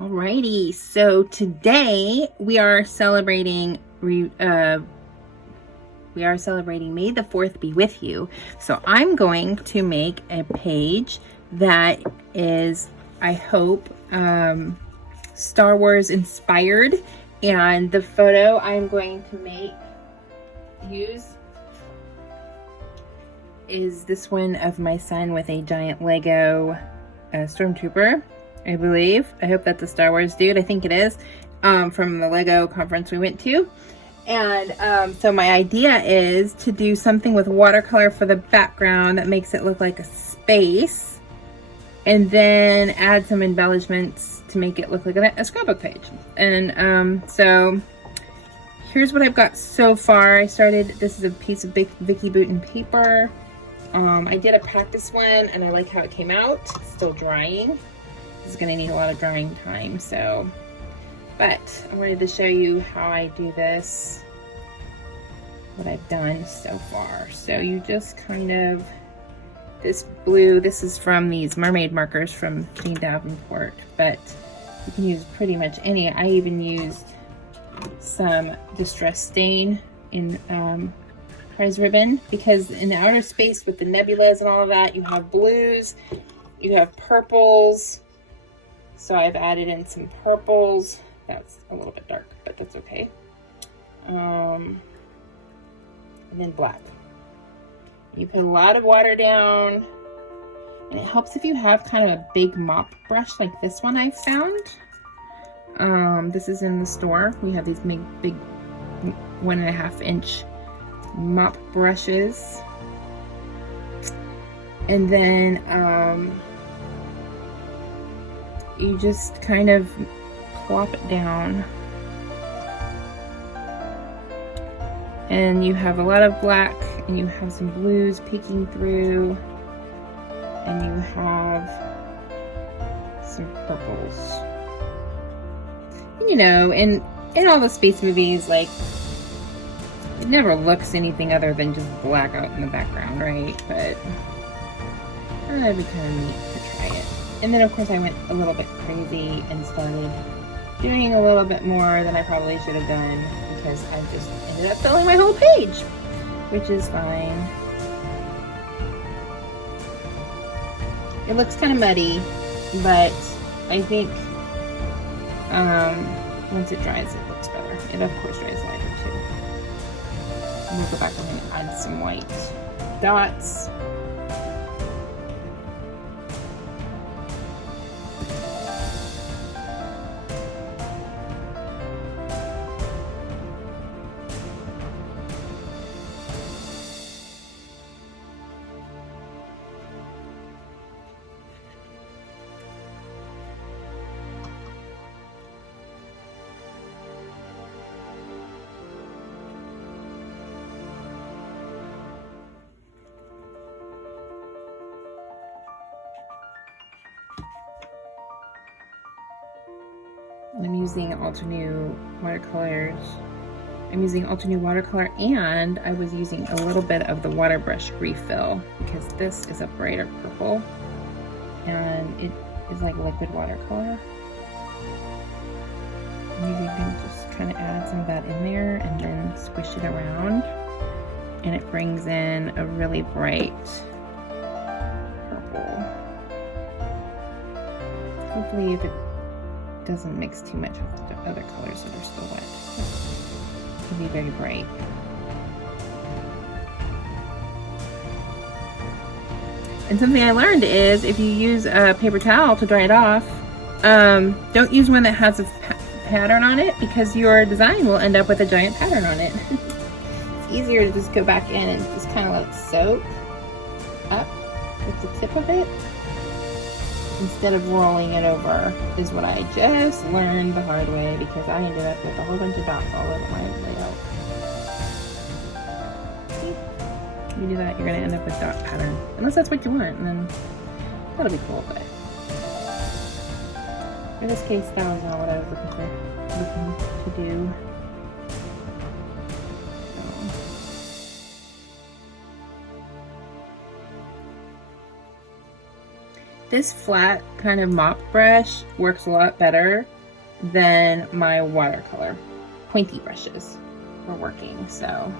Alrighty, so today we are celebrating May the 4th be with you. So I'm going to make a page that is, I hope, Star Wars inspired, and the photo I'm going to use is this one of my son with a giant Lego Stormtrooper, I believe. I hope that's a Star Wars dude. I think it is, from the Lego conference we went to. And so my idea is to do something with watercolor for the background that makes it look like a space, and then add some embellishments to make it look like a scrapbook page. And so here's what I've got so far. This is a piece of Vicky Bouton paper. I did a practice one and I like how it came out. It's still drying. This is gonna need a lot of drying time, but I wanted to show you how I do this, what I've done so far. So you just kind of, this blue, this is from these mermaid markers from Jane Davenport, but you can use pretty much any. I even used some distress stain in prize ribbon, because in the outer space with the nebulas and all of that, you have blues, you have purples. So I've added in some purples. That's a little bit dark, but that's okay. And then black. You put a lot of water down, and it helps if you have kind of a big mop brush like this one I found. This is in the store. We have these big 1.5 inch mop brushes. And then you just kind of plop it down, and you have a lot of black, and you have some blues peeking through, and you have some purples. And, you know, in all the space movies, like, it never looks anything other than just black out in the background, right? But that'd be kind of neat to try it. And then of course I went a little bit crazy and started doing a little bit more than I probably should have done, because I just ended up filling my whole page, which is fine. It looks kind of muddy, but I think once it dries, it looks better. It of course dries lighter too. I'm gonna go back and add some white dots. I'm using Altenew watercolors. I'm using Altenew watercolor, and I was using a little bit of the water brush refill, because this is a brighter purple and it is like liquid watercolor. And you can just kind of add some of that in there and then squish it around, and it brings in a really bright purple. Hopefully, if it doesn't mix too much with the other colors that are still wet, it'll be very bright. And something I learned is, if you use a paper towel to dry it off, don't use one that has a pattern on it, because your design will end up with a giant pattern on it. It's easier to just go back in and just kind of let it soak up with the tip of it, instead of rolling it over, is what I just learned the hard way, because I ended up with a whole bunch of dots all over my layout. If you do that, you're going to end up with dot pattern, unless that's what you want, and then that'll be cool. But in this case, that was not what I was looking to do. This flat kind of mop brush works a lot better than my watercolor. Pointy brushes were working, so.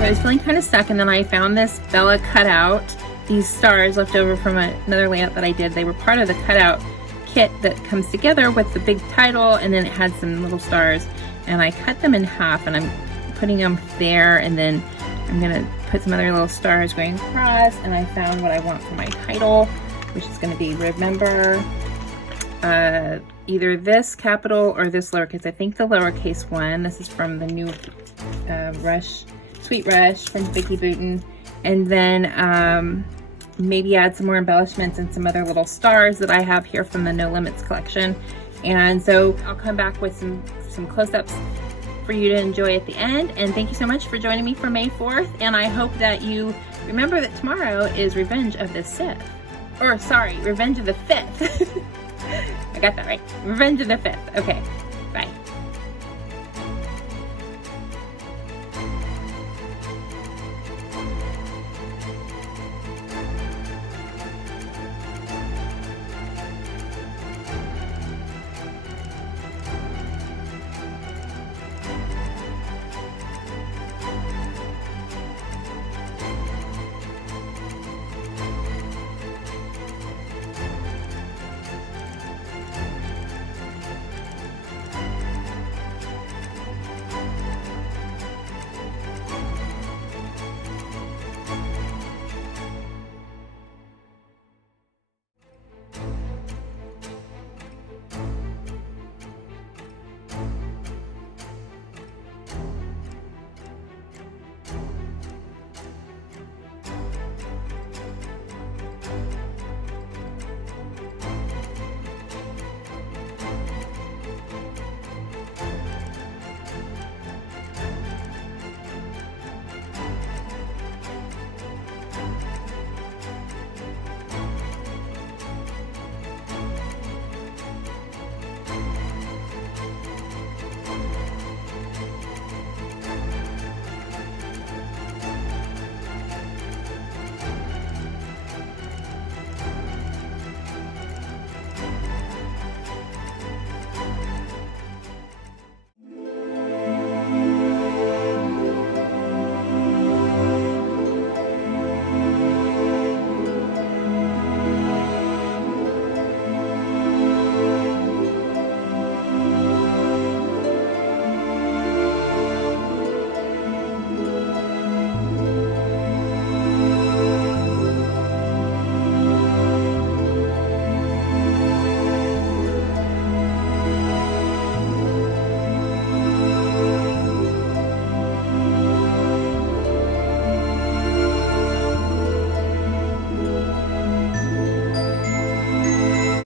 I was feeling kind of stuck, and then I found this Bella cutout, these stars left over from another layout that I did. They were part of the cutout kit that comes together with the big title, and then it had some little stars, and I cut them in half, and I'm putting them there, and then I'm gonna put some other little stars going across, and I found what I want for my title, which is gonna be remember either this capital or this lowercase. I think the lowercase one. This is from the new Sweet Rush from Vicky Booten. And then maybe add some more embellishments and some other little stars that I have here from the No Limits collection. And so I'll come back with some close-ups for you to enjoy at the end. And thank you so much for joining me for May 4th. And I hope that you remember that tomorrow is Revenge of the Sith. Or sorry, Revenge of the 5th. I got that right. Revenge of the 5th. Okay.